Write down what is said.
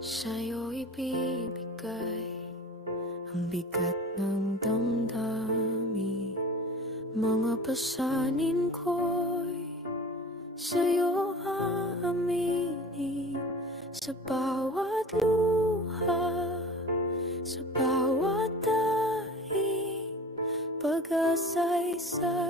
sa'yo ibibigay ang bigat ng damdamin. Mga pasanin ko'y sa'yo aaminin, sa bawat luha, sa bawat daing pag-asa'y sa'yo.